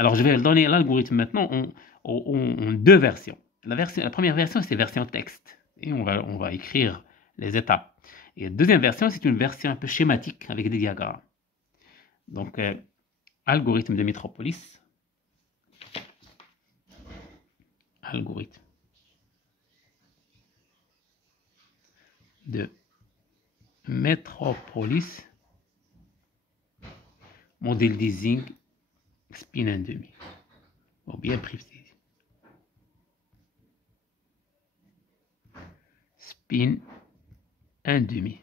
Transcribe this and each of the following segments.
Alors, je vais donner l'algorithme maintenant en deux versions. La première version, c'est version texte. Et on va écrire les étapes. Et la deuxième version, c'est une version un peu schématique avec des diagrammes. Donc, algorithme de Metropolis. Algorithme de Metropolis. Modèle d'easing spin 1,5. Bon, bien précisé. Spin 1,5.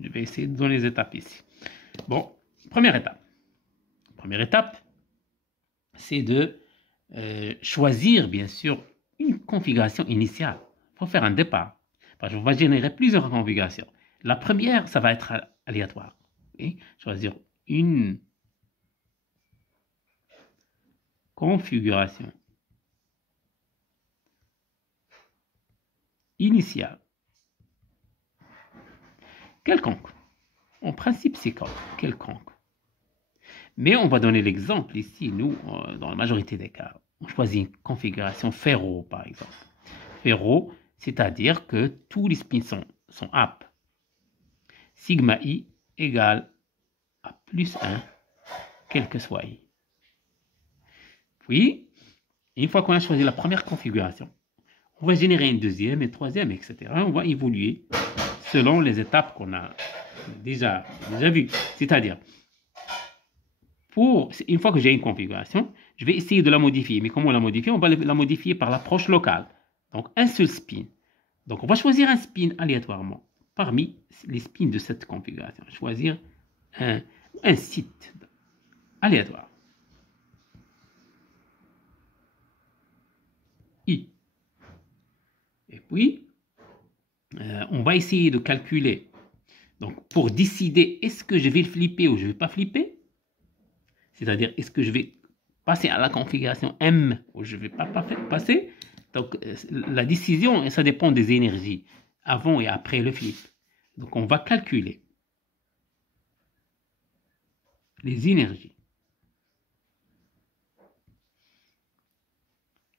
Je vais essayer de donner les étapes ici. Bon, première étape. Première étape, c'est de choisir, bien sûr, une configuration initiale. Il faut faire un départ. Parce qu'on va générer plusieurs configurations. La première, ça va être aléatoire. Okay? Choisir une configuration initiale. Quelconque. En principe, c'est quelconque. Mais on va donner l'exemple ici, nous, dans la majorité des cas. On choisit une configuration ferro, par exemple. Ferro, c'est-à-dire que tous les spins sont app. Sigma i égale à plus 1, quel que soit i. Puis, une fois qu'on a choisi la première configuration, on va générer une deuxième, une troisième, etc. On va évoluer selon les étapes qu'on a déjà vues. C'est-à-dire, une fois que j'ai une configuration, je vais essayer de la modifier. Mais comment la modifier? On va la modifier par l'approche locale. Donc, un seul spin. Donc, on va choisir un spin aléatoirement parmi les spins de cette configuration. Choisir un site aléatoire. I. Et puis, on va essayer de calculer. Donc, pour décider est-ce que je vais le flipper ou je ne vais pas flipper, c'est-à-dire est-ce que je vais passer à la configuration M ou je ne vais pas passer. Donc, la décision, ça dépend des énergies avant et après le flip. Donc, on va calculer les énergies.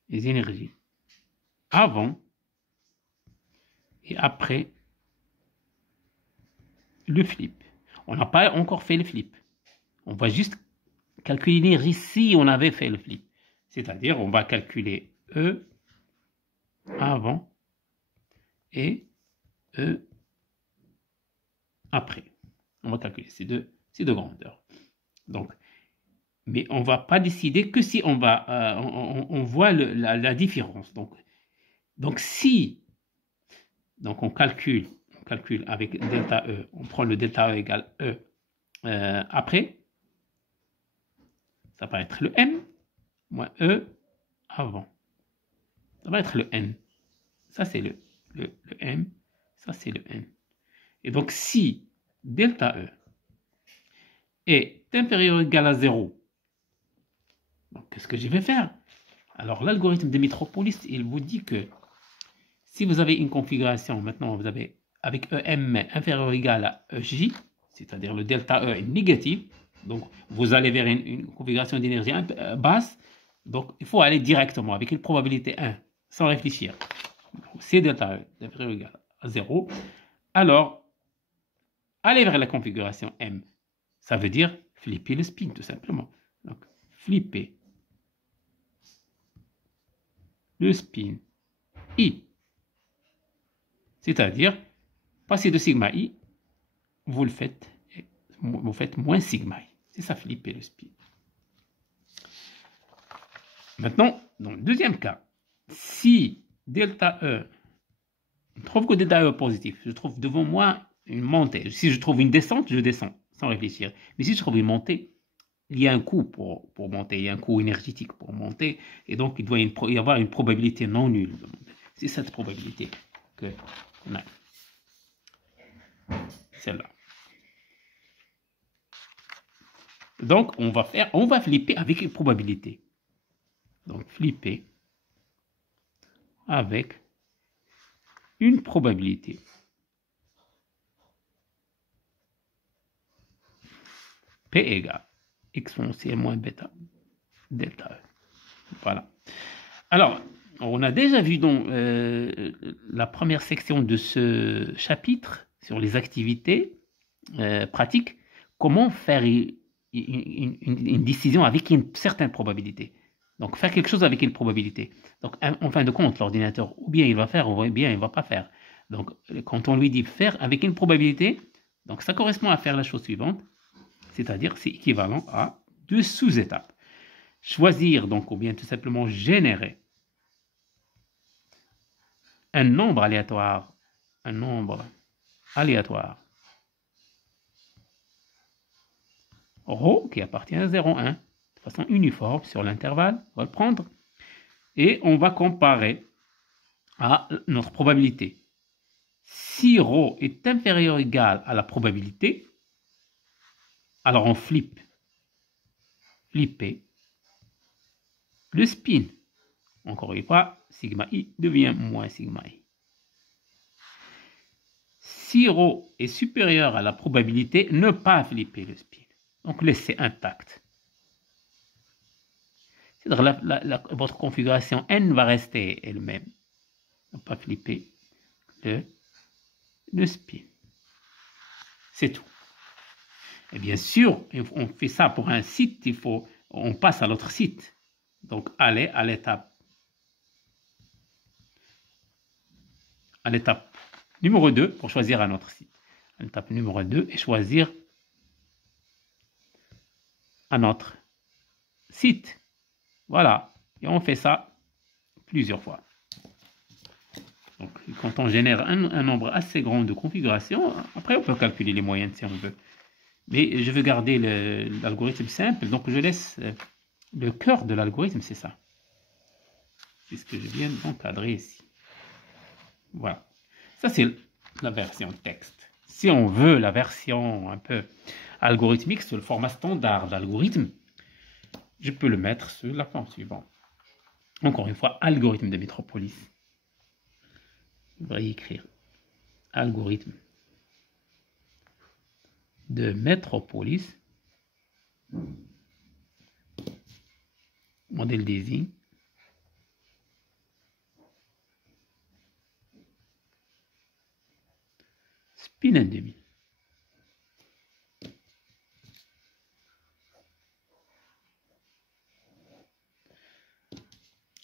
Les énergies avant et après le flip. On n'a pas encore fait le flip. On va juste calculer si on avait fait le flip. C'est-à-dire, on va calculer E avant et E après. On va calculer ces deux grandeurs. Donc, mais on ne va pas décider que si on voit la différence. Donc si on calcule avec delta E, on prend le delta E égale E après, ça va être le M moins E avant. Ça va être le N. Ça c'est le M, ça c'est le N. Et donc si delta E est inférieur ou égal à 0, donc qu'est-ce que je vais faire? Alors l'algorithme de Metropolis, il vous dit que si vous avez une configuration, maintenant vous avez avec EM inférieur ou égal à EJ, c'est-à-dire le delta E est négatif, donc vous allez vers une configuration d'énergie basse, donc il faut aller directement avec une probabilité 1, sans réfléchir. Si delta E est inférieur ou égal à 0, alors aller vers la configuration M, ça veut dire flipper le spin tout simplement. Donc flipper le spin I. C'est-à-dire, passer de sigma I, vous faites moins sigma I. C'est ça, flipper le spin. Maintenant, dans le deuxième cas, si delta E, je trouve que delta E est positif, je trouve devant moi une montée. Si je trouve une descente, je descends sans réfléchir. Mais si je trouve une montée, il y a un coût pour monter, il y a un coût énergétique pour monter, et donc il doit y avoir une probabilité non nulle de monter. C'est cette probabilité qu'on a. Celle-là. Donc, on va flipper avec une probabilité. Donc, flipper avec une probabilité. P égale exponentielle moins bêta delta E. Voilà. Alors, on a déjà vu dans la première section de ce chapitre sur les activités pratiques, comment faire une décision avec une certaine probabilité. Donc, faire quelque chose avec une probabilité. Donc, en fin de compte, l'ordinateur, ou bien il va faire, ou bien il ne va pas faire. Donc, quand on lui dit faire avec une probabilité, donc ça correspond à faire la chose suivante, c'est-à-dire c'est équivalent à 2 sous-étapes. Choisir, donc, ou bien tout simplement générer un nombre aléatoire, ρ qui appartient à 0,1 de façon uniforme sur l'intervalle, on va le prendre et on va comparer à notre probabilité. Si ρ est inférieur ou égal à la probabilité, alors on flipper le spin. Encore une fois, sigma i devient moins sigma i. Si ρ est supérieur à la probabilité, ne pas flipper le spin. Donc laissez intact. C'est-à-dire votre configuration n va rester elle-même. Ne pas flipper le spin. C'est tout. Et bien sûr, on fait ça pour un site, on passe à l'autre site. Donc aller à l'étape numéro 2 pour choisir un autre site. L'étape numéro 2 et choisir un autre site. Voilà. Et on fait ça plusieurs fois. Donc, quand on génère un nombre assez grand de configurations, après on peut calculer les moyennes si on veut. Mais je veux garder l'algorithme simple, donc je laisse le cœur de l'algorithme, c'est ça. C'est ce que je viens d'encadrer ici. Voilà. Ça, c'est la version texte. Si on veut la version un peu algorithmique, sur le format standard d'algorithme, je peux le mettre sur la forme suivante. Encore une fois, algorithme de Metropolis. Je vais y écrire algorithme de Metropolis, modèle désigne, spin 1,5.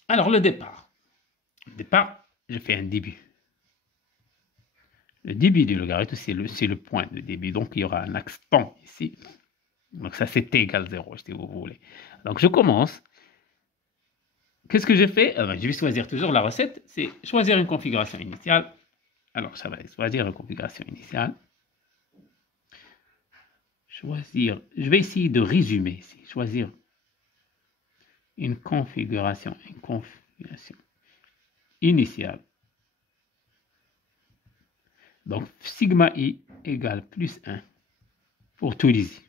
Alors, le départ. Le départ, je fais un début. Le début du logarithme, c'est le point de début. Donc, il y aura un axe temps ici. Donc, ça, c'est t égale 0, si vous voulez. Donc, je commence. Qu'est-ce que je fais? Je vais choisir toujours la recette. C'est choisir une configuration initiale. Alors, ça va être choisir une configuration initiale. Choisir. Je vais essayer de résumer ici. Choisir une configuration initiale. Donc, sigma i égale plus 1 pour tous les i.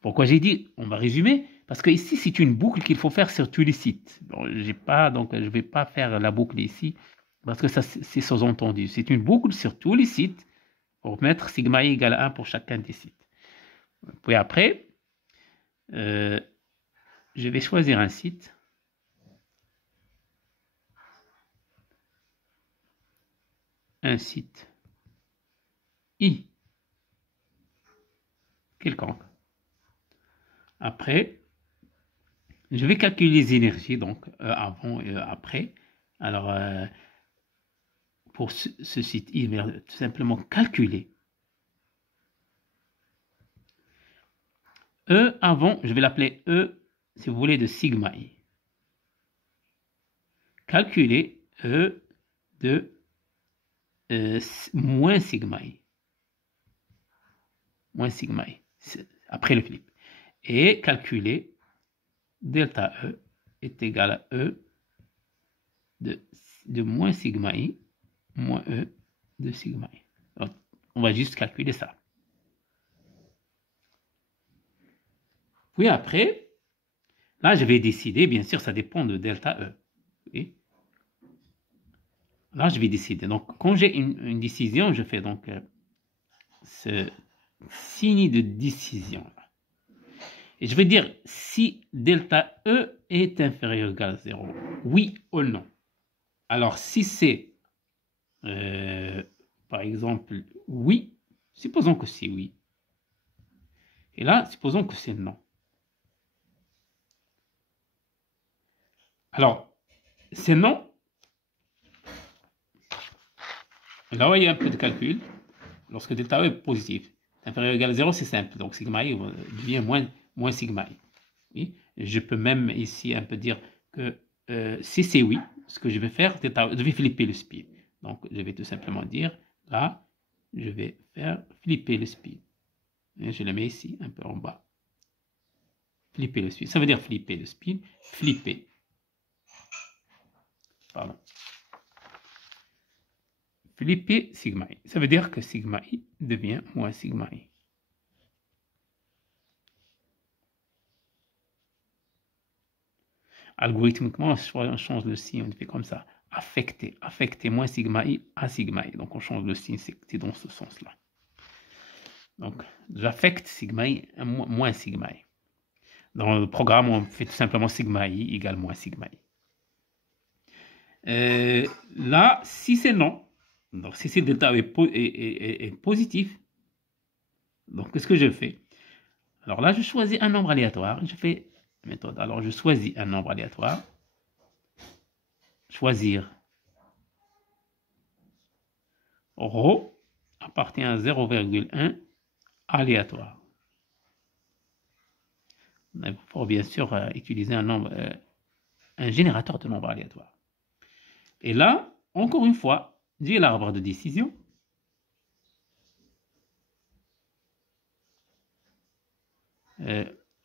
Pourquoi j'ai dit, on va résumer? Parce que ici, c'est une boucle qu'il faut faire sur tous les sites. Bon, je ne vais pas faire la boucle ici, parce que ça, c'est sous-entendu. C'est une boucle sur tous les sites pour mettre sigma i égale 1 pour chacun des sites. Puis après, je vais choisir un site. Un site i quelconque. Après, je vais calculer les énergies, donc avant et après. Alors, pour ce site i, je vais tout simplement calculer. E avant, je vais l'appeler E, si vous voulez, de sigma i. Calculer E de moins sigma i. Moins sigma i, après le flip. Et calculer delta E est égal à E de moins sigma i, moins E de sigma i. Donc, on va juste calculer ça. Puis après, là, je vais décider, bien sûr, ça dépend de delta E. Oui. Là, je vais décider. Donc, quand j'ai une décision, je fais donc ce signe de décision. Et je vais dire si delta E est inférieur ou égal à 0, oui ou non. Alors, si c'est, par exemple, oui, supposons que c'est oui. Et là, supposons que c'est non. Alors, c'est non. Là, il y a un peu de calcul. Lorsque delta E est positif, inférieur ou égal à 0, c'est simple. Donc, sigma I devient moins sigma I. Oui. Je peux même ici un peu dire que si c'est oui, ce que je vais faire, je vais flipper le spin. Donc, je vais tout simplement dire, là, je vais faire flipper le spin. Et je le mets ici, un peu en bas. Flipper le spin. Ça veut dire flipper le spin. Flipper. Pardon. Flipper sigma I. Ça veut dire que sigma I devient moins sigma I. Algorithmiquement, on change le signe, on fait comme ça. Affecter moins sigma I à sigma I. Donc on change le signe, c'est dans ce sens-là. Donc j'affecte sigma I à moins sigma I. Dans le programme, on fait tout simplement sigma I égale moins sigma I. Là, si c'est non, donc si c'est delta est positif, donc qu'est-ce que je fais? Alors là, je choisis un nombre aléatoire. Je fais méthode. Alors je choisis un nombre aléatoire. Choisir. Rho appartient à 0,1 aléatoire. Il faut bien sûr utiliser un générateur de nombres aléatoires. Et là, encore une fois, j'ai l'arbre de décision.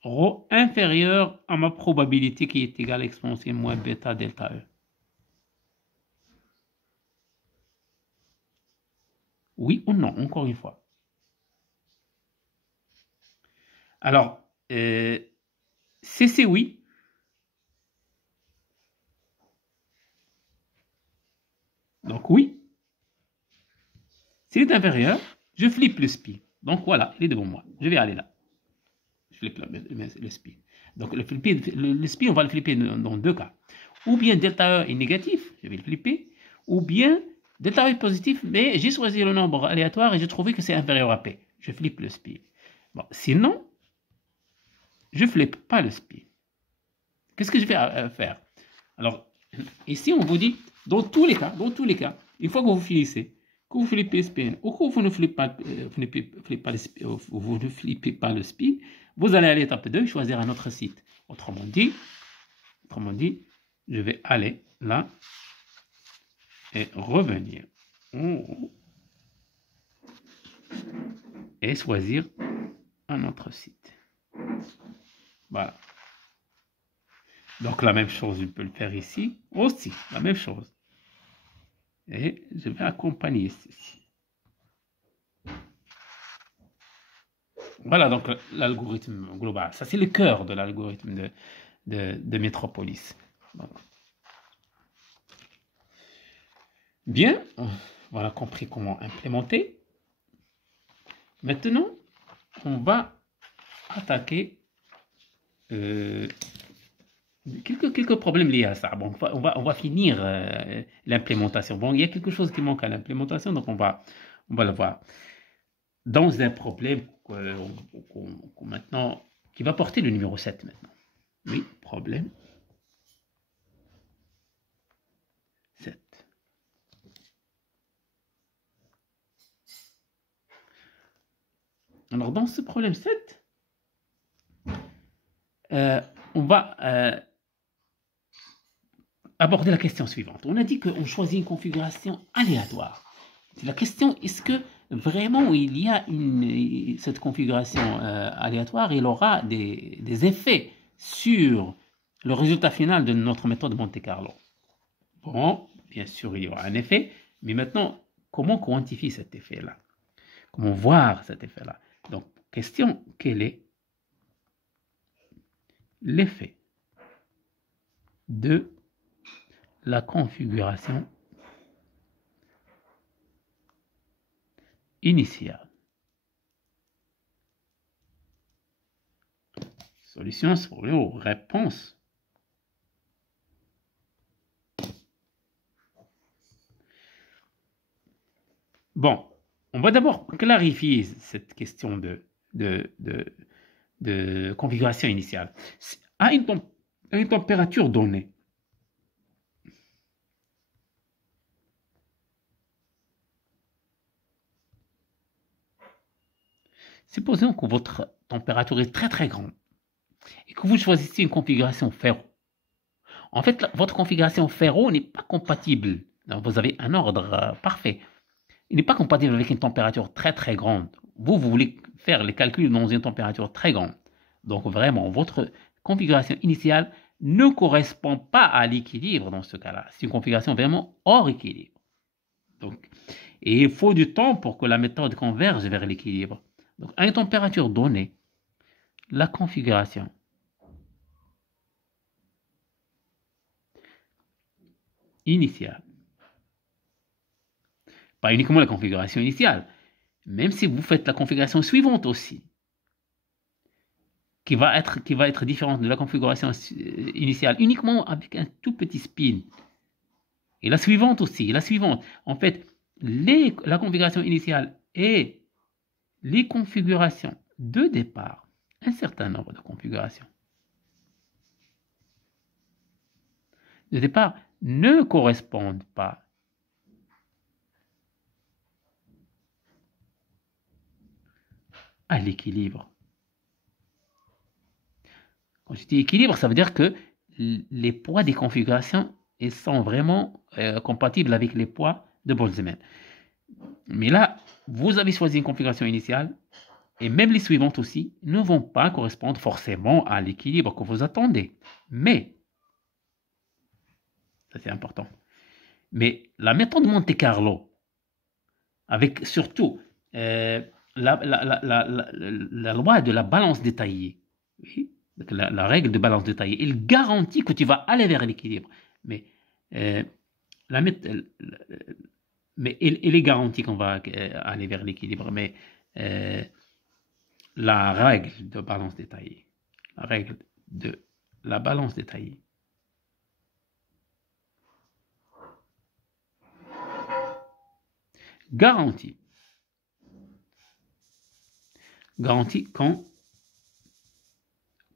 Rho inférieur à ma probabilité qui est égale à exponentielle moins bêta delta E. Oui ou non, encore une fois. Alors, si c'est oui, donc oui. S'il est inférieur, je flippe le spin. Donc voilà, il est devant moi. Je vais aller là. Je flippe le spin. Donc le spin, on va le flipper dans deux cas. Ou bien delta E est négatif, je vais le flipper. Ou bien delta E est positif, mais j'ai choisi le nombre aléatoire et j'ai trouvé que c'est inférieur à P. Je flippe le spin. Bon, sinon, je ne flippe pas le spin. Qu'est-ce que je vais faire? Alors, ici, on vous dit, dans tous les cas, une fois que vous finissez, que vous flippez le spin, ou que vous ne flippez pas, vous ne flippez pas le spin, vous allez à l'étape 2, choisir un autre site. Autrement dit, je vais aller là et revenir et choisir un autre site. Voilà. Donc la même chose, je peux le faire ici aussi, la même chose. Et je vais accompagner ceci. Voilà donc l'algorithme global. Ça, c'est le cœur de l'algorithme de Metropolis. Bien, voilà compris comment implémenter. Maintenant, on va attaquer quelques problèmes liés à ça. Bon, on va finir l'implémentation. Bon, il y a quelque chose qui manque à l'implémentation, donc on va le voir. Dans un problème maintenant, qui va porter le numéro 7 maintenant. Oui, problème 7. Alors, dans ce problème 7, on va aborder la question suivante. On a dit qu'on choisit une configuration aléatoire. C'est la question, est-ce que vraiment il y a cette configuration aléatoire, il aura des effets sur le résultat final de notre méthode Monte-Carlo? Bon, bien sûr, il y aura un effet, mais maintenant, comment quantifier cet effet-là? Comment voir cet effet-là? Donc, question, quel est l'effet de la configuration initiale Solution, ou réponse. Bon, on va d'abord clarifier cette question de configuration initiale. À une température donnée, supposons que votre température est très très grande et que vous choisissez une configuration ferro. En fait, votre configuration ferro n'est pas compatible. Donc, vous avez un ordre parfait. Il n'est pas compatible avec une température très très grande. Vous voulez faire les calculs dans une température très grande. Donc vraiment, votre configuration initiale ne correspond pas à l'équilibre dans ce cas-là. C'est une configuration vraiment hors équilibre. Donc, et il faut du temps pour que la méthode converge vers l'équilibre. Donc à une température donnée, la configuration initiale, pas uniquement la configuration initiale, même si vous faites la configuration suivante aussi, qui va être différente de la configuration initiale, uniquement avec un tout petit spin. Et la suivante aussi, la suivante. En fait, la configuration initiale et les configurations de départ, un certain nombre de configurations de départ ne correspondent pas à l'équilibre. Quand je dis équilibre, ça veut dire que les poids des configurations sont vraiment compatibles avec les poids de Boltzmann. Mais là, vous avez choisi une configuration initiale et même les suivantes aussi ne vont pas correspondre forcément à l'équilibre que vous attendez. Mais, ça c'est important, mais la méthode Monte Carlo, avec surtout la loi de la balance détaillée, oui, la règle de balance détaillée, il garantit que tu vas aller vers l'équilibre. Mais il est garanti qu'on va aller vers l'équilibre. Mais la règle de balance détaillée, la règle de la balance détaillée, garantit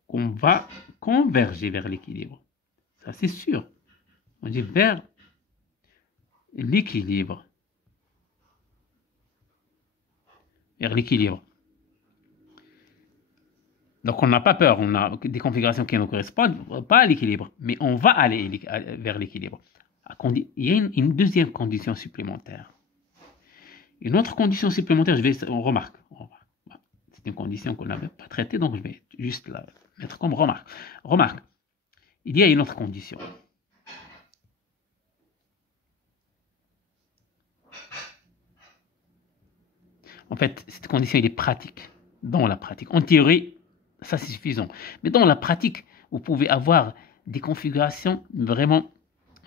qu'on va converger vers l'équilibre. Ça, c'est sûr. On dit vers l'équilibre. Vers l'équilibre. Donc, on n'a pas peur. On a des configurations qui ne correspondent pas à l'équilibre. Mais on va aller vers l'équilibre. Il y a une deuxième condition supplémentaire. Une autre condition supplémentaire, on remarque. C'est une condition qu'on n'avait pas traitée, donc je vais juste la mettre comme remarque. Remarque, il y a une autre condition. En fait, cette condition, elle est pratique. Dans la pratique. En théorie, ça c'est suffisant. Mais dans la pratique, vous pouvez avoir des configurations, vraiment,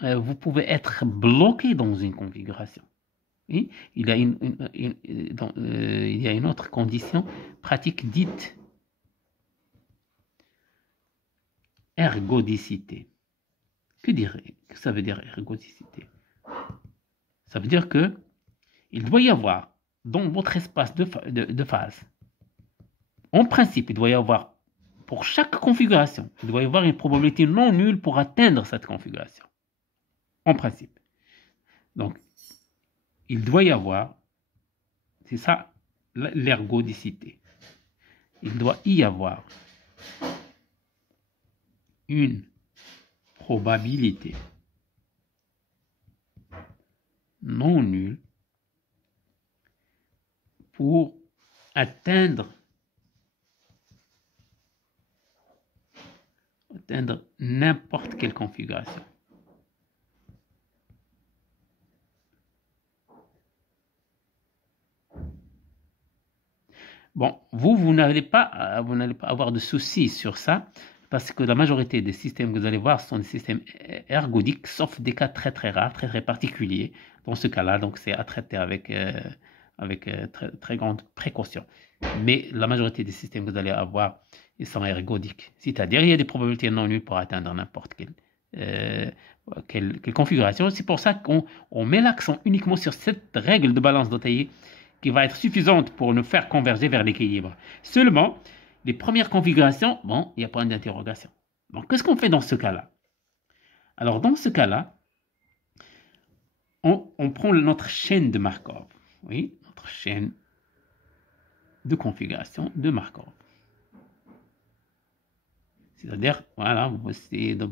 vous pouvez être bloqué dans une configuration. Oui, il y a une autre condition pratique dite ergodicité. Que ça veut dire ergodicité? Ça veut dire que il doit y avoir dans votre espace de phase, en principe, il doit y avoir pour chaque configuration, il doit y avoir une probabilité non nulle pour atteindre cette configuration. En principe. Donc, il doit y avoir, c'est ça l'ergodicité, il doit y avoir une probabilité non nulle pour atteindre n'importe quelle configuration. Bon, vous n'allez pas avoir de soucis sur ça, parce que la majorité des systèmes que vous allez voir sont des systèmes ergodiques, sauf des cas très très rares, très très particuliers. Dans ce cas-là, donc c'est à traiter avec très, très grande précaution. Mais la majorité des systèmes que vous allez avoir, ils sont ergodiques. C'est-à-dire, il y a des probabilités non nulles pour atteindre n'importe quelle configuration. C'est pour ça qu'on met l'accent uniquement sur cette règle de balance d'Otaï qui va être suffisante pour nous faire converger vers l'équilibre. Seulement, les premières configurations, bon, il n'y a pas d'interrogation. Donc, qu'est-ce qu'on fait dans ce cas-là? Alors, dans ce cas-là, on prend notre chaîne de Markov. Oui, notre chaîne de configuration de Markov. C'est-à-dire, voilà, vous essayez vous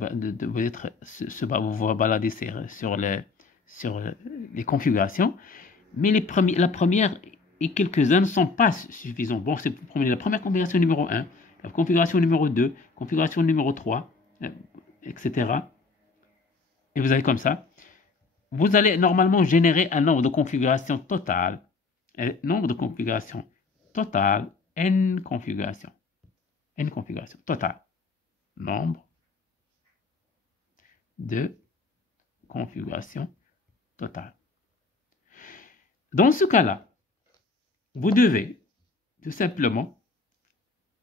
vous balader sur les configurations, mais la première et quelques-uns ne sont pas suffisants. Bon, c'est pour prendre la première configuration numéro 1, la configuration numéro 2, configuration numéro 3, etc. Et vous allez comme ça. Vous allez normalement générer un nombre de configurations totales. Nombre de configurations totales, n configurations. N configurations totales. Nombre de configurations totales. Dans ce cas-là, vous devez tout simplement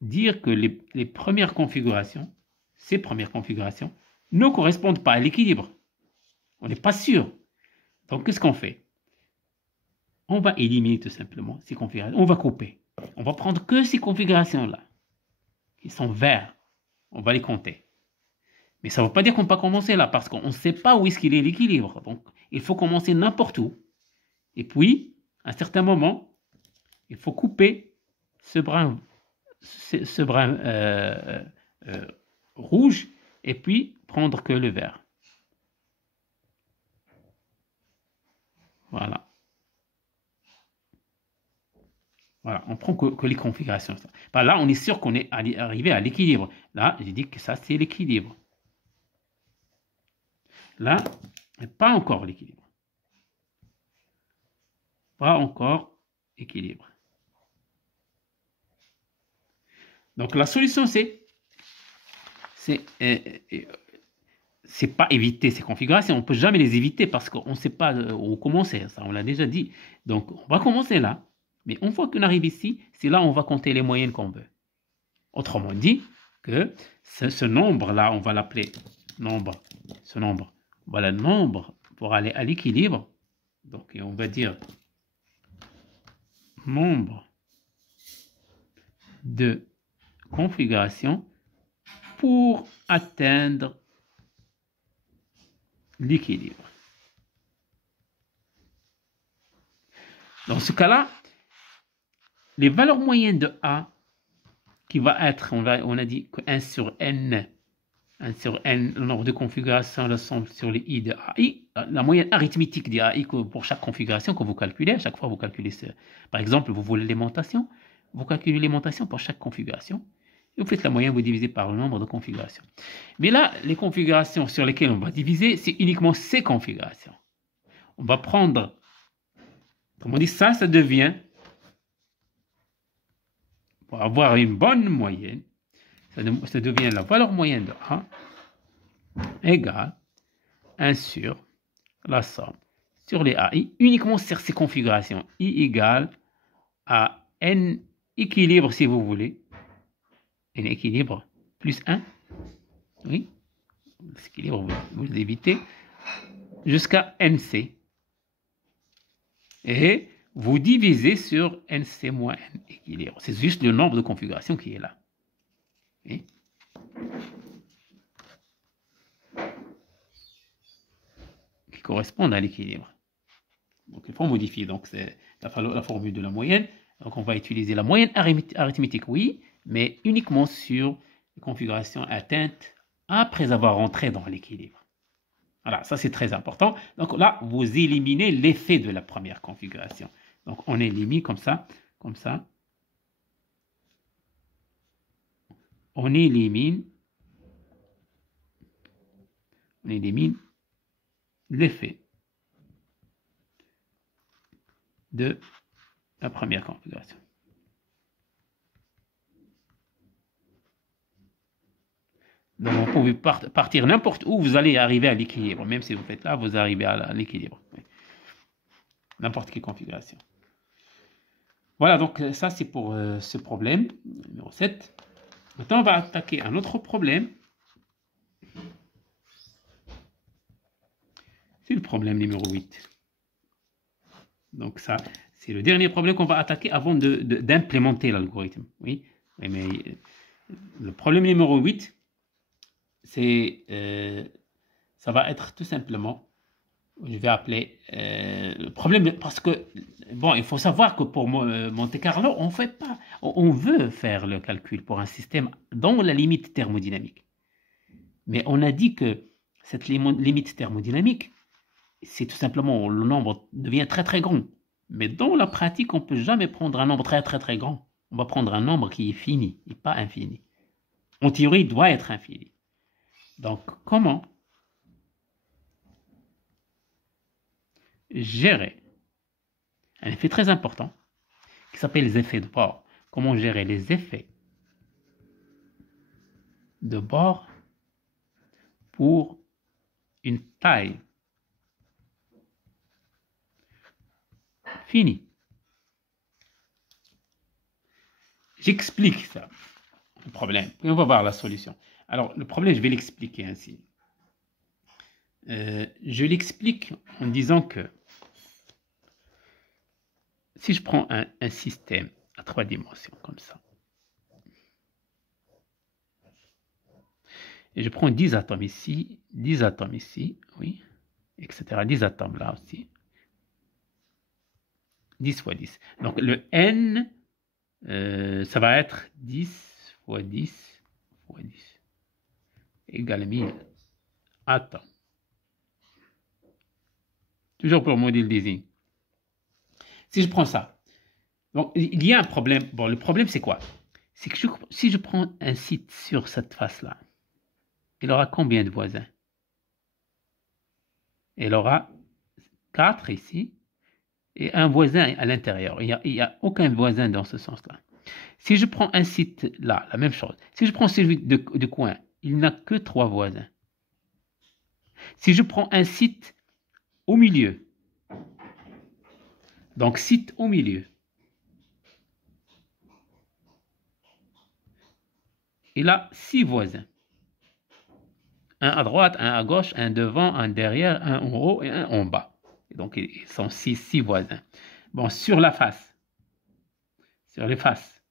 dire que les premières configurations, ces premières configurations, ne correspondent pas à l'équilibre. On n'est pas sûr. Donc, qu'est-ce qu'on fait? On va éliminer tout simplement ces configurations. On va couper. On va prendre que ces configurations-là, qui sont verts. On va les compter. Mais ça ne veut pas dire qu'on peut commencer là, parce qu'on ne sait pas où est-ce qu'il est l'équilibre. Donc, il faut commencer n'importe où. Et puis, à un certain moment, il faut couper ce brin rouge et puis prendre que le vert. Voilà. Voilà, on prend que les configurations. Là, on est sûr qu'on est arrivé à l'équilibre. Là, j'ai dit que ça, c'est l'équilibre. Là, pas encore l'équilibre. Pas encore équilibre. Donc, la solution, c'est pas éviter ces configurations. On ne peut jamais les éviter parce qu'on ne sait pas où commencer. Ça, on l'a déjà dit. Donc, on va commencer là. Mais une fois qu'on arrive ici, c'est là où on va compter les moyennes qu'on veut. Autrement dit, que ce nombre-là, on va l'appeler nombre. Ce nombre, voilà le nombre pour aller à l'équilibre. Donc, on va dire nombre de configurations pour atteindre l'équilibre. Dans ce cas-là, les valeurs moyennes de A, qui va être, on a dit que 1 sur n, le nombre de configurations, le somme sur les i de AI, la moyenne arithmétique de AI pour chaque configuration que vous calculez, à chaque fois vous calculez, par exemple, vous voulez l'aimantation, vous calculez l'aimantation pour chaque configuration, et vous faites la moyenne, vous divisez par le nombre de configurations. Mais là, les configurations sur lesquelles on va diviser, c'est uniquement ces configurations. On va prendre, comme on dit, ça devient, pour avoir une bonne moyenne, ça devient la valeur moyenne de A égale 1 sur la somme sur les AI, uniquement sur ces configurations. I égale à n équilibre, si vous voulez. N équilibre plus 1. Oui, l'équilibre, vous évitez. Jusqu'à NC. Et vous divisez sur NC moins N équilibre. C'est juste le nombre de configurations qui est là. Okay. Qui correspondent à l'équilibre. Donc il faut modifier. Donc c'est la formule de la moyenne. Donc on va utiliser la moyenne arithmétique, oui, mais uniquement sur les configurations atteintes après avoir entré dans l'équilibre. Voilà, ça c'est très important. Donc là, vous éliminez l'effet de la première configuration. Donc on élimine comme ça, comme ça. On élimine l'effet de la première configuration. Donc, vous pouvez partir n'importe où, vous allez arriver à l'équilibre. Même si vous faites là, vous arrivez à l'équilibre. N'importe quelle configuration. Voilà, donc ça c'est pour ce problème, numéro 7. Maintenant, on va attaquer un autre problème. C'est le problème numéro 8. Donc ça, c'est le dernier problème qu'on va attaquer avant d'implémenter l'algorithme. Oui, mais le problème numéro 8, c'est, ça va être tout simplement, je vais appeler le problème, parce que, bon, il faut savoir que pour Monte Carlo, on veut faire le calcul pour un système dans la limite thermodynamique. Mais on a dit que cette limite thermodynamique, c'est tout simplement le nombre devient très très grand. Mais dans la pratique, on ne peut jamais prendre un nombre très très très grand. On va prendre un nombre qui est fini et pas infini. En théorie, il doit être infini. Donc, comment gérer un effet très important qui s'appelle les effets de bord? Comment gérer les effets de bord pour une taille finie? J'explique ça, le problème, et on va voir la solution. Alors, le problème, je vais l'expliquer ainsi. Je l'explique en disant que si je prends un système à 3 dimensions comme ça, et je prends 10 atomes ici, oui, etc. 10 atomes là aussi. 10 fois 10. Donc le n, ça va être 10 fois 10 fois 10 égale 1000 atomes. Toujours pour le module désigne. Si je prends ça, donc il y a un problème. Bon, le problème c'est quoi? C'est que si je prends un site sur cette face-là, il aura combien de voisins? Il aura 4 ici et un voisin à l'intérieur. Il n'y a aucun voisin dans ce sens-là. Si je prends un site là, la même chose. Si je prends celui de coin, il n'a que 3 voisins. Si je prends un site au milieu, donc site au milieu, il a 6 voisins. Un à droite, un à gauche, un devant, un derrière, un en haut et un en bas. Et donc, ils sont 6 voisins. Bon, sur la face, sur les faces,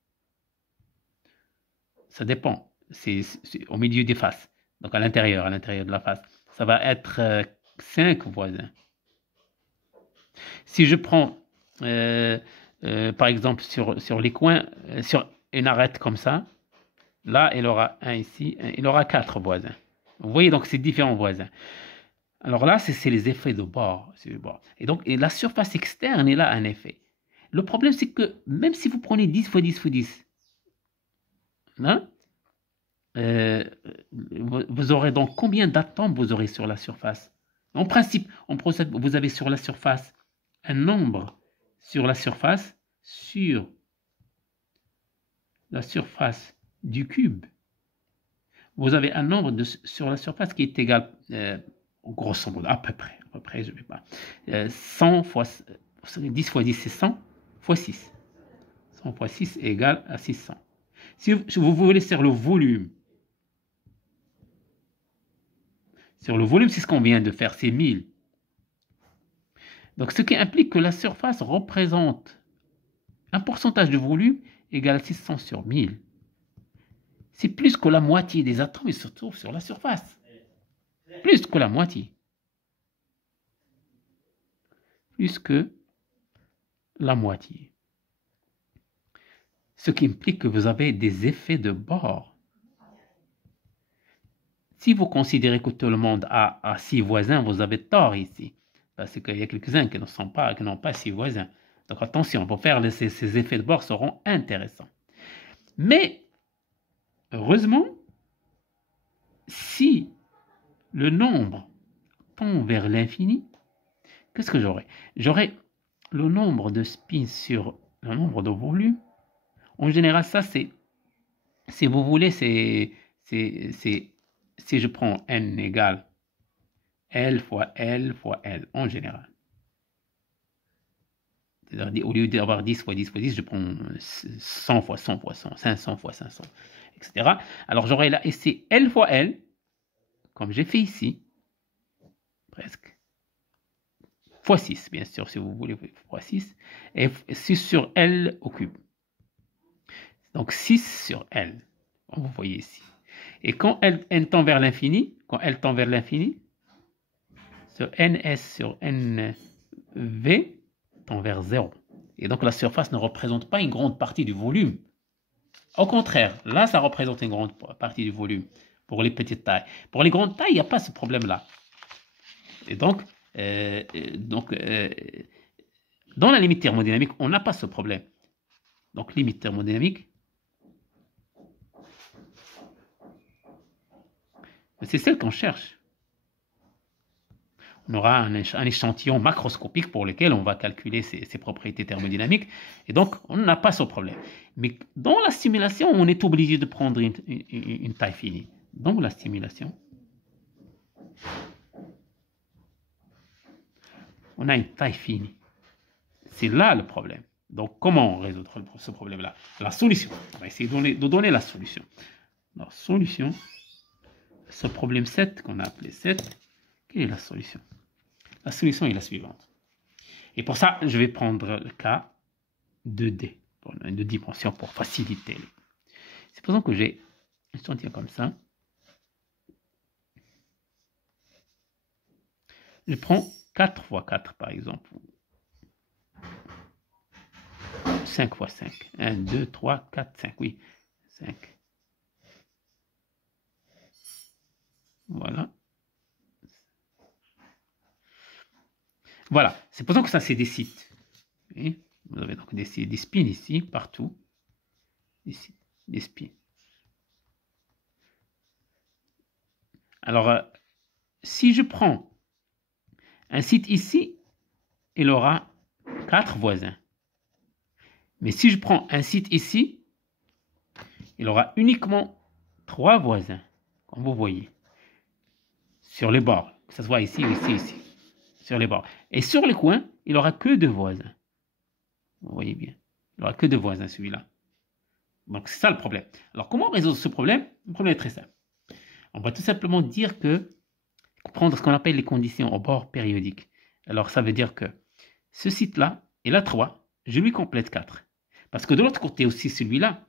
ça dépend. C'est au milieu des faces. Donc, à l'intérieur de la face, ça va être 5 voisins. Si je prends, par exemple, sur les coins, sur une arête comme ça, là, il aura un ici, il aura 4 voisins. Vous voyez, donc c'est différents voisins. Alors là, c'est les effets de bord. Et donc, la surface externe, elle a un effet. Le problème, c'est que même si vous prenez 10 fois 10 fois 10, hein, vous aurez donc combien d'atomes vous aurez sur la surface? En principe, vous avez sur la surface un nombre sur la surface du cube. Vous avez un nombre sur la surface qui est égal, grosso modo, à peu près, je ne vais pas, 100 fois, 10 fois 10 c'est 100 fois 6. 100 fois 6 est égal à 600. Si vous voulez faire le volume, sur le volume, c'est ce qu'on vient de faire, c'est 1000. Donc, ce qui implique que la surface représente un pourcentage de volume égal à 600 sur 1000. C'est plus que la moitié des atomes se trouvent sur la surface. Plus que la moitié. Plus que la moitié. Ce qui implique que vous avez des effets de bord. Si vous considérez que tout le monde a 6 voisins, vous avez tort ici. Parce qu'il y a quelques-uns qui n'ont pas 6 voisins. Donc attention, pour faire ces effets de bord seront intéressants. Mais, heureusement, si le nombre tend vers l'infini, qu'est-ce que j'aurai? J'aurai le nombre de spins sur le nombre de volumes. En général, ça c'est, si vous voulez, si je prends n égale L fois L fois L, en général. C'est-à-dire, au lieu d'avoir 10 fois 10 fois 10, je prends 100 fois 100 fois 100, 500 fois 500, etc. Alors, j'aurai là, et c'est L fois L, comme j'ai fait ici, presque, fois 6, bien sûr, si vous voulez, fois 6, et 6 sur L au cube. Donc, 6 sur L, comme vous voyez ici. Et quand n tend vers l'infini, sur ns sur nv tend vers 0. Et donc la surface ne représente pas une grande partie du volume. Au contraire, là, ça représente une grande partie du volume pour les petites tailles. Pour les grandes tailles, il n'y a pas ce problème-là. Et donc dans la limite thermodynamique, on n'a pas ce problème. Donc, limite thermodynamique, c'est celle qu'on cherche. On aura un échantillon macroscopique pour lequel on va calculer ses propriétés thermodynamiques. Et donc, on n'a pas ce problème. Mais dans la simulation, on est obligé de prendre une taille finie. Dans la simulation, on a une taille finie. C'est là le problème. Donc, comment résoudre ce problème-là? La solution. On va essayer de donner la solution. Alors, solution, ce problème 7 qu'on a appelé 7, quelle est la solution? La solution est la suivante. Et pour ça, je vais prendre le cas de D, de dimension pour faciliter. Supposons que j'ai un échantillon comme ça. Je prends 4 fois 4 par exemple. 5 fois 5. 1, 2, 3, 4, 5. Oui, 5. Voilà. Voilà. Supposons que ça, c'est des sites. Et vous avez donc des spins ici, partout. Des spins. Alors, si je prends un site ici, il aura 4 voisins. Mais si je prends un site ici, il aura uniquement 3 voisins, comme vous voyez, sur les bords, que ce soit ici ou ici, sur les bords. Et sur les coins, il n'aura que 2 voisins. Vous voyez bien, il n'aura que 2 voisins, celui-là. Donc, c'est ça le problème. Alors, comment résoudre ce problème? Le problème est très simple. On va tout simplement dire que, prendre ce qu'on appelle les conditions au bord périodique. Alors, ça veut dire que ce site-là, il a 3, je lui complète 4. Parce que de l'autre côté aussi, celui-là,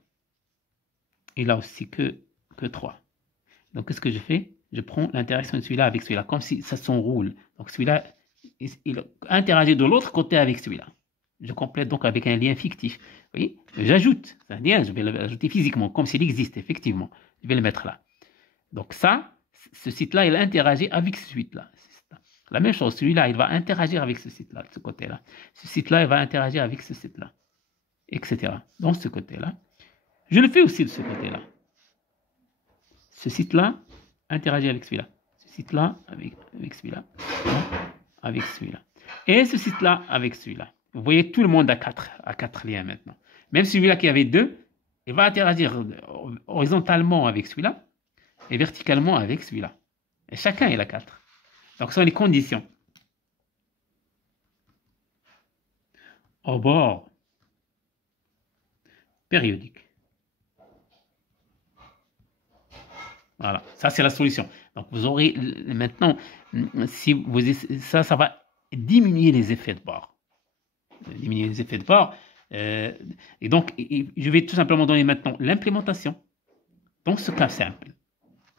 il a aussi que 3. Donc, qu'est-ce que je fais? Je prends l'interaction de celui-là avec celui-là, comme si ça s'enroule. Donc, celui-là, il interagit de l'autre côté avec celui-là. Je complète donc avec un lien fictif. Vous voyez? J'ajoute. C'est un lien, je vais l'ajouter physiquement, comme s'il existe, effectivement. Je vais le mettre là. Donc, ça, ce site-là, il interagit avec ce site-là. La même chose, celui-là, il va interagir avec ce site-là, de ce côté-là. Ce site-là, il va interagir avec ce site-là, etc. Dans ce côté-là. Je le fais aussi de ce côté-là. Ce site-là interagit avec celui-là. Ce site-là avec celui-là. Avec celui-là. Et ce site-là avec celui-là. Vous voyez, tout le monde a 4 liens maintenant. Même celui-là qui avait 2, il va interagir horizontalement avec celui-là et verticalement avec celui-là. Et chacun, il a 4. Donc, ce sont les conditions. Au bord périodique. Voilà, ça c'est la solution. Donc, vous aurez maintenant, si vous, ça va diminuer les effets de bord. Diminuer les effets de bord. Et donc, je vais tout simplement donner maintenant l'implémentation dans ce cas simple.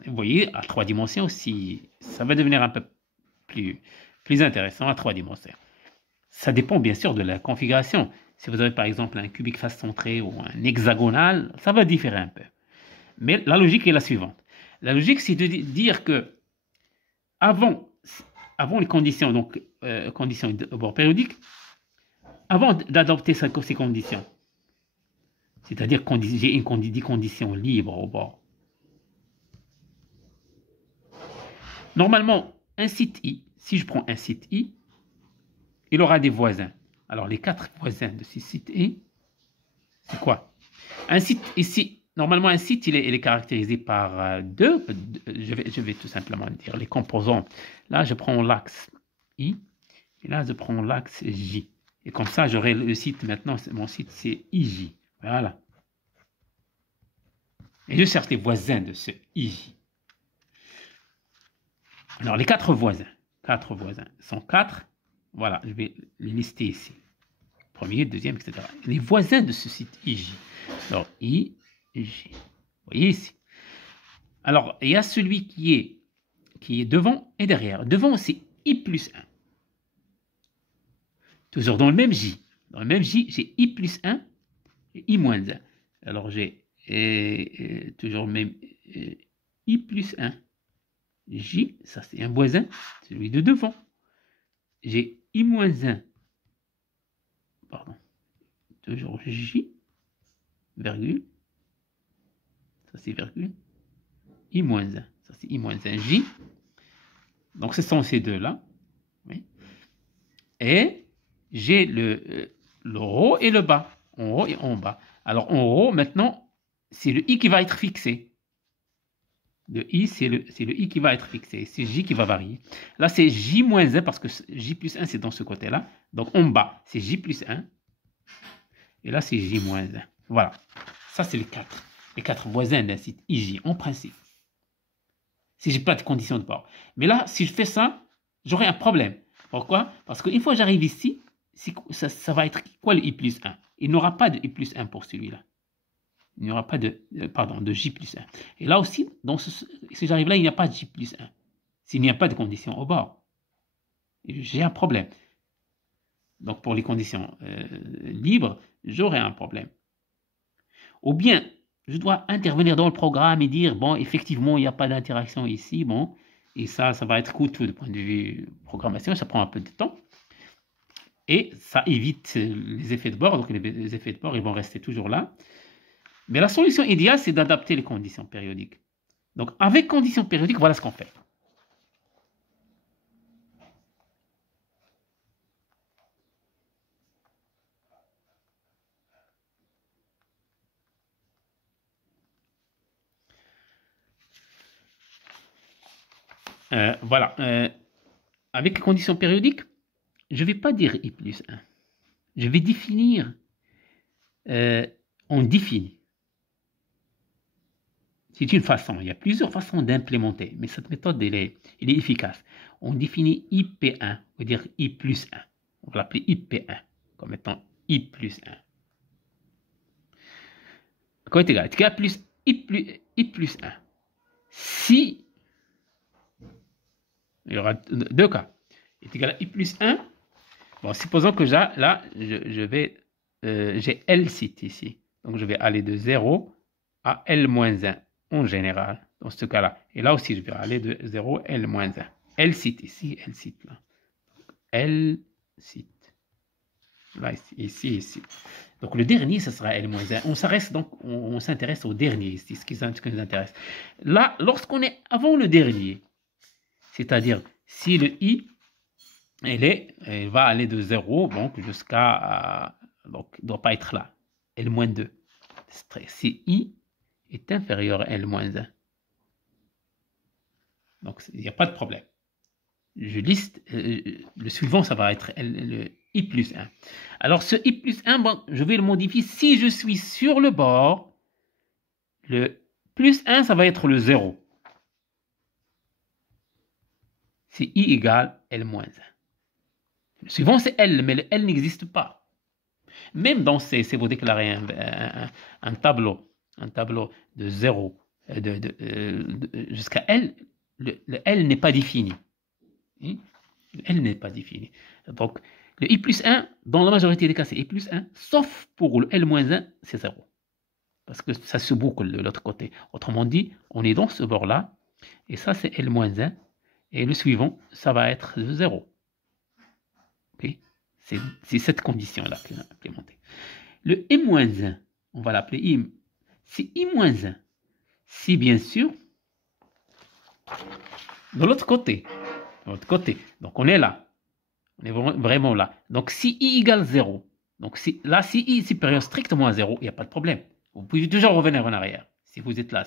Vous voyez, à 3 dimensions aussi, ça va devenir un peu plus intéressant à 3 dimensions. Ça dépend bien sûr de la configuration. Si vous avez par exemple un cubique face centré ou un hexagonal, ça va différer un peu. Mais la logique est la suivante. La logique, c'est de dire que avant les conditions, donc conditions de bord périodique, avant d'adopter ces conditions, c'est-à-dire que j'ai des conditions libres au bord. Normalement, un site I, si je prends un site I, il aura des voisins. Alors, les 4 voisins de ce site I, c'est quoi? Un site ici, normalement, un site, il est caractérisé par 2. Je vais tout simplement dire les composantes. Là, je prends l'axe I, et là, je prends l'axe J. Et comme ça, j'aurai le site maintenant, mon site c'est IJ. Voilà. Et je cherche les voisins de ce IJ. Alors, les 4 voisins sont 4. Voilà, je vais les lister ici. Premier, deuxième, etc. Les voisins de ce site IJ. Alors, IJ. Vous voyez ici. Alors, il y a celui qui est devant et derrière. Devant, c'est I plus 1. Toujours dans le même J. Dans le même J, j'ai I plus 1 et I moins 1. Alors, j'ai toujours le même I plus 1. J, ça c'est un voisin, celui de devant. J'ai I moins 1. Pardon. Toujours J, virgule. Ça c'est virgule. I moins 1. Ça c'est I moins 1 J. Donc ce sont ces deux-là. Oui. Et j'ai le haut et le bas. En haut et en bas. Alors en haut, maintenant, c'est le I qui va être fixé. Le I, c'est le I qui va être fixé. C'est J qui va varier. Là, c'est J moins 1 parce que J plus 1, c'est dans ce côté-là. Donc en bas, c'est J plus 1. Et là, c'est J moins 1. Voilà. Ça, c'est les 4 voisins d'un site IJ, en principe. Si je n'ai pas de conditions de bord. Mais là, si je fais ça, j'aurai un problème. Pourquoi? Parce qu'une fois que j'arrive ici, ça va être quoi le I plus 1? Il n'y aura pas de I plus 1 pour celui-là. Il n'y aura pas de J plus 1. Et là aussi, si j'arrive là, il n'y a pas de J plus 1. S'il n'y a pas de conditions au bord, j'ai un problème. Donc, pour les conditions libres, j'aurai un problème. Ou bien, je dois intervenir dans le programme et dire, bon, effectivement, il n'y a pas d'interaction ici, bon, et ça va être coûteux de point de vue programmation, ça prend un peu de temps. Et ça évite les effets de bord, donc les effets de bord, ils vont rester toujours là. Mais la solution idéale, c'est d'adapter les conditions périodiques. Donc, avec conditions périodiques, voilà ce qu'on fait. Voilà. Avec les conditions périodiques, je ne vais pas dire I plus 1. Je vais définir, on définit. C'est une façon, il y a plusieurs façons d'implémenter, mais cette méthode, elle est efficace. On définit IP1, on va dire I plus 1. On va l'appeler IP1, comme étant I plus 1. Quoi est égal? K plus I plus 1. Si, il y aura deux cas, est égal à I plus 1. Bon, supposons que là, j'ai L site ici. Donc, je vais aller de 0 à L moins 1 en général, dans ce cas-là. Et là aussi, je vais aller de 0 à L moins 1. L site ici, L site là. L site. Là, ici. Donc, le dernier, ce sera L moins 1. On s'intéresse au dernier, c'est ce qui nous intéresse. Là, lorsqu'on est avant le dernier, c'est-à-dire si le I, elle va aller de 0 donc jusqu'à, donc il ne doit pas être là, L-2. Si I est inférieur à L-1. Donc il n'y a pas de problème. Je liste, le suivant, ça va être le I plus 1. Alors ce I plus 1, bon, je vais le modifier. Si je suis sur le bord, le plus 1, ça va être le 0. C'est I égale L-1. Le suivant, c'est L, mais le L n'existe pas. Même dans C, si vous déclarez un tableau de 0 jusqu'à L, le L n'est pas défini. Le L n'est pas défini. Donc, le I plus 1, dans la majorité des cas, c'est I plus 1, sauf pour le L-1, c'est 0. Parce que ça se boucle de l'autre côté. Autrement dit, on est dans ce bord-là, et ça, c'est L-1, et le suivant, ça va être 0. Okay? C'est cette condition-là qui est implémentée. Le I-1, on va l'appeler I. C'est I-1. Si, bien sûr, de l'autre côté. Donc, on est là. On est vraiment là. Donc, si I égale 0, donc si I est supérieur strictement à 0, il n'y a pas de problème. Vous pouvez toujours revenir en arrière. Si vous êtes là,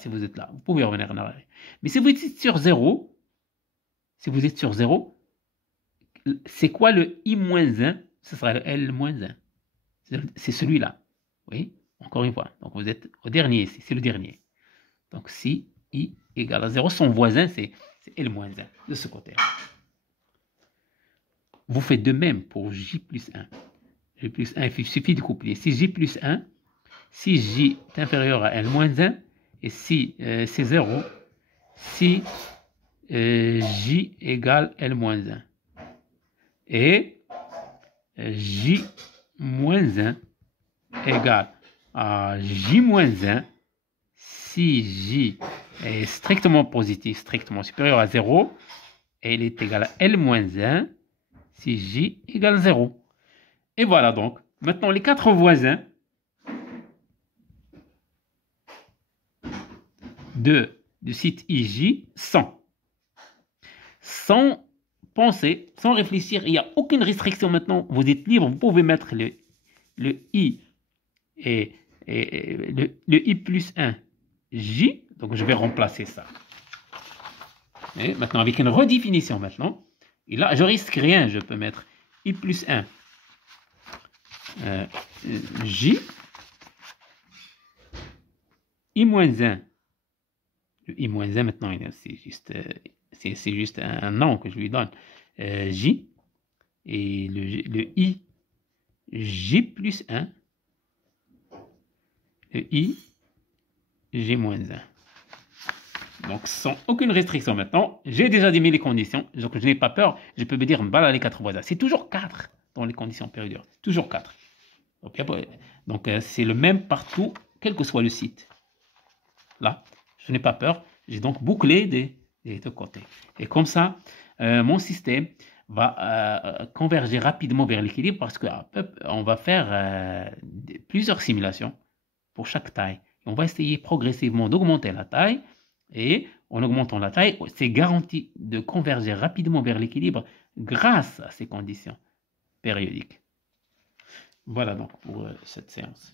vous pouvez revenir en arrière. Mais si vous êtes sur 0, c'est quoi le I-1 ce sera le L moins 1. C'est celui-là. Oui, encore une fois. Donc, vous êtes au dernier ici. C'est le dernier. Donc, si I égale à 0, son voisin, c'est L moins 1 de ce côté-là. Vous faites de même pour J plus 1. J plus 1, il suffit de coupler. Si J plus 1, si J est inférieur à L moins 1, et si c'est 0, si J égale L moins 1. Et J moins 1 égale à J moins 1 si J est strictement positif, strictement supérieur à 0, et il est égal à L moins 1 si J égale 0. Et voilà donc. Maintenant, les 4 voisins du site IJ sont, sans penser, sans réfléchir, il n'y a aucune restriction maintenant. Vous êtes libre, vous pouvez mettre le I et le I plus 1 J. Donc, je vais remplacer ça. Et maintenant, avec une redéfinition maintenant, et là, je risque rien. Je peux mettre I plus 1 J, I moins 1. Le I moins 1 maintenant, c'est juste un nom que je lui donne. J, et le I, J plus 1, le I, J moins 1. Donc, sans aucune restriction maintenant, j'ai déjà démis les conditions, donc je n'ai pas peur, je peux me dire, voilà les 4 voisins. C'est toujours 4 dans les conditions périodiques, toujours 4. Donc, c'est le même partout, quel que soit le site. Là, je n'ai pas peur, j'ai donc bouclé des deux côtés. Et comme ça, mon système va converger rapidement vers l'équilibre parce qu'on va faire plusieurs simulations pour chaque taille. On va essayer progressivement d'augmenter la taille. Et en augmentant la taille, c'est garanti de converger rapidement vers l'équilibre grâce à ces conditions périodiques. Voilà donc pour cette séance.